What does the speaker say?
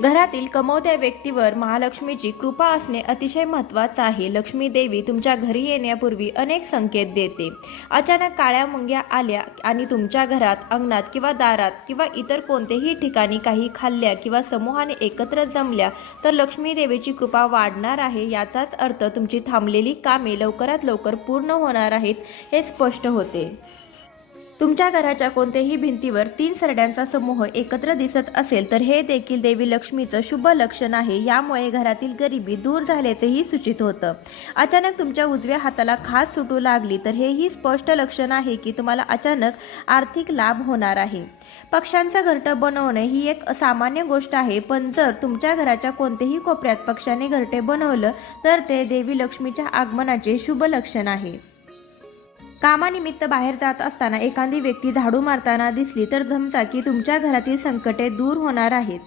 घरातील कमवत्या व्यक्तीवर महालक्ष्मीची कृपा असणे अतिशय महत्त्वाचं आहे. लक्ष्मी देवी तुमच्या घरी येण्यापूर्वी अनेक संकेत देते. अचानक काळ्या मुंग्या आल्या आणि तुमच्या घरात, अंगणात किंवा दारात किंवा इतर कोणत्याही ठिकाणी काही खाल्ल्या किंवा समूहाने एकत्र जमल्या तर लक्ष्मी देवीची कृपा वाढणार आहे. याचाच अर्थ तुमची थांबलेली कामे लवकरात लवकर पूर्ण होणार आहेत हे स्पष्ट होते. तुमच्या घराच्या कोणत्याही भिंतीवर 3 सरड्यांचा समूह एकत्र दिसत असेल तर हे देखील देवी लक्ष्मीचं शुभ लक्षण आहे. यामुळे घरातील गरिबी दूर झाल्याचेही सूचित होतं. अचानक तुमच्या उजव्या हाताला खाज सुटू लागली तर हेही स्पष्ट लक्षण आहे की तुम्हाला अचानक आर्थिक लाभ होणार आहे. पक्ष्यांचं घरटं बनवणे ही एक सामान्य गोष्ट आहे, पण जर तुमच्या घराच्या कोणत्याही कोपऱ्यात पक्ष्याने घरटे बनवलं तर ते देवी लक्ष्मीच्या आगमनाचे शुभ लक्षण आहे. कामानिमित्त बाहेर जात असताना एखादी व्यक्ती झाडू मारताना दिसली तर समजा की तुमच्या घरातील संकटे दूर होणार आहेत.